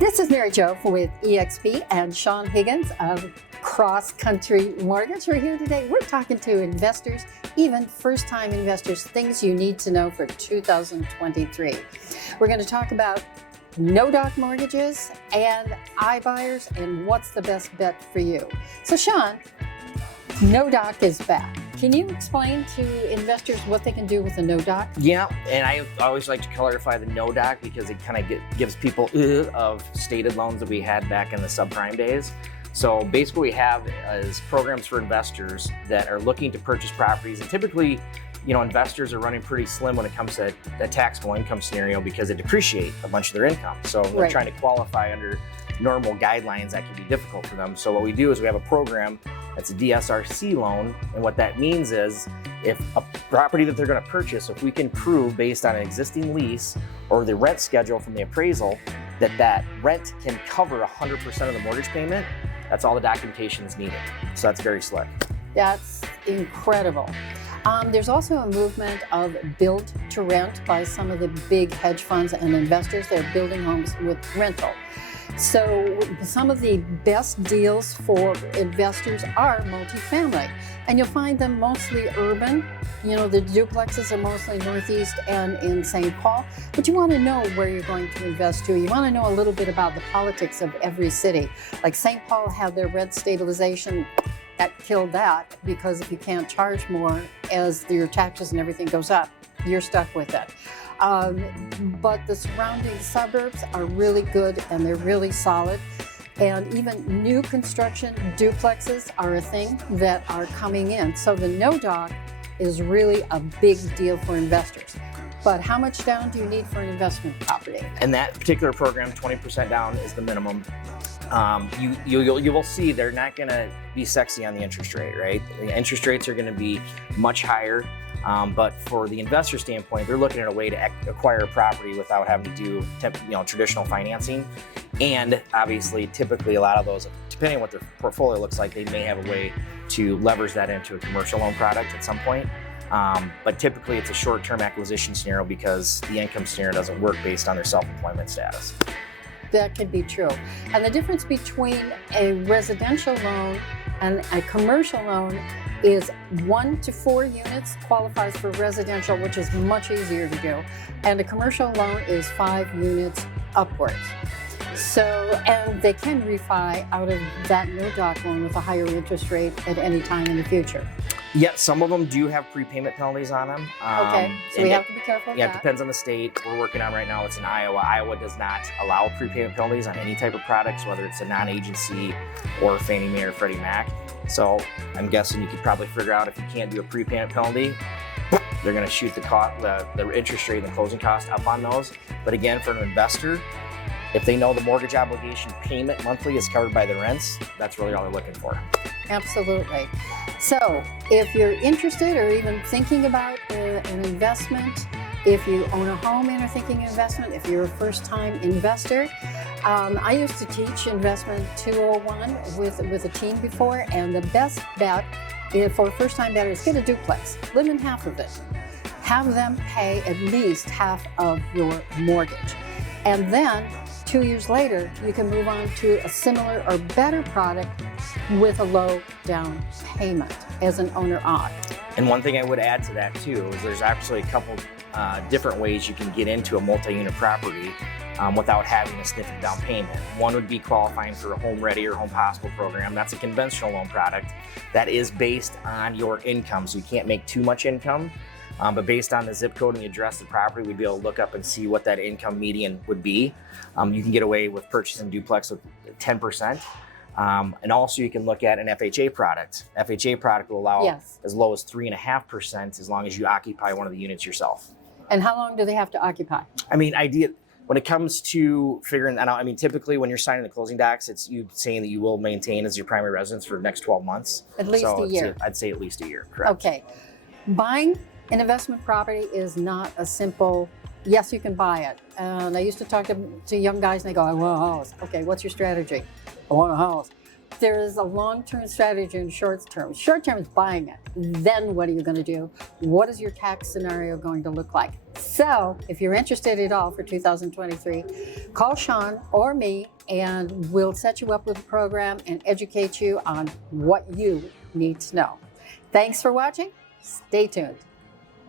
This is Mary Jo with eXp and Shaun Higgins of Cross Country Mortgage. We're here today. We're talking to investors, even first-time investors, things you need to know for 2023. We're going to talk about no-doc mortgages and iBuyers and what's the best bet for you. So Shaun, no-doc is back. Can you explain to investors what they can do with a no-doc? Yeah, and I always like to clarify the no-doc because it kind of gives people of stated loans that we had back in the subprime days. So basically what we have is programs for investors that are looking to purchase properties, and typically, investors are running pretty slim when it comes to a taxable income scenario because they depreciate a bunch of their income. So they're trying to qualify under normal guidelines that can be difficult for them. So what we do is we have a program that's a DSRC loan, and what that means is if a property that they're going to purchase, if we can prove based on an existing lease or the rent schedule from the appraisal that rent can cover 100% of the mortgage payment, that's all the documentation is needed. So that's very slick. That's incredible. There's also a movement of build to rent by some of the big hedge funds and investors. They're building homes with rental. So some of the best deals for investors are multifamily, and you'll find them mostly urban. The duplexes are mostly Northeast and in St. Paul, but you want to know where you're going to invest to. You want to know a little bit about the politics of every city. Like St. Paul had their rent stabilization, that killed that, because if you can't charge more as your taxes and everything goes up, you're stuck with it. But the surrounding suburbs are really good and they're really solid. And even new construction duplexes are a thing that are coming in. So the no-doc is really a big deal for investors. But how much down do you need for an investment property? In that particular program, 20% down is the minimum. You will see they're not going to be sexy on the interest rate, right? The interest rates are going to be much higher. But for the investor standpoint, they're looking at a way to acquire a property without having to do traditional financing. And obviously, typically a lot of those, depending on what their portfolio looks like, they may have a way to leverage that into a commercial loan product at some point. But typically it's a short-term acquisition scenario because the income scenario doesn't work based on their self-employment status. That can be true. And the difference between a residential loan and a commercial loan is 1 to 4 units qualifies for residential, which is much easier to do. And a commercial loan is 5 units upwards. So, and they can refi out of that no-doc loan with a higher interest rate at any time in the future. Yeah, some of them do have prepayment penalties on them. Okay, so we have to be careful of that. Yeah, it depends on the state. We're working on right now, it's in Iowa. Iowa does not allow prepayment penalties on any type of products, whether it's a non-agency or Fannie Mae or Freddie Mac. So I'm guessing you could probably figure out if you can't do a prepayment penalty, they're going to shoot the interest rate and the closing cost up on those. But again, for an investor, if they know the mortgage obligation payment monthly is covered by the rents, that's really all they're looking for. Absolutely. So if you're interested or even thinking about an investment, if you own a home and are thinking of investment, if you're a first-time investor, I used to teach Investment 201 with a team before, and the best bet for a first-time better is get a duplex. Live in half of it. Have them pay at least half of your mortgage. And then 2 years later, you can move on to a similar or better product with a low down payment as an owner-occupied. And one thing I would add to that too is there's actually a couple different ways you can get into a multi-unit property without having a significant down payment. One would be qualifying for a Home Ready or Home Possible program. That's a conventional loan product that is based on your income, so you can't make too much income. But based on the zip code and the address of the property, we'd be able to look up and see what that income median would be. You can get away with purchasing duplex with 10%. And also you can look at an FHA product. FHA product will allow as low as 3.5% as long as you occupy one of the units yourself. And how long do they have to occupy? When it comes to figuring that out, typically when you're signing the closing docs, it's you saying that you will maintain as your primary residence for the next 12 months. At least a year. I'd say at least a year, correct. Okay. Buying an investment property is not a simple, yes, you can buy it. And I used to talk to young guys and they go, I want a house. Okay, what's your strategy? I want a house. There is a long-term strategy and short-term. Short-term is buying it. Then what are you going to do? What is your tax scenario going to look like? So if you're interested at all for 2023, call Shaun or me and we'll set you up with a program and educate you on what you need to know. Thanks for watching. Stay tuned.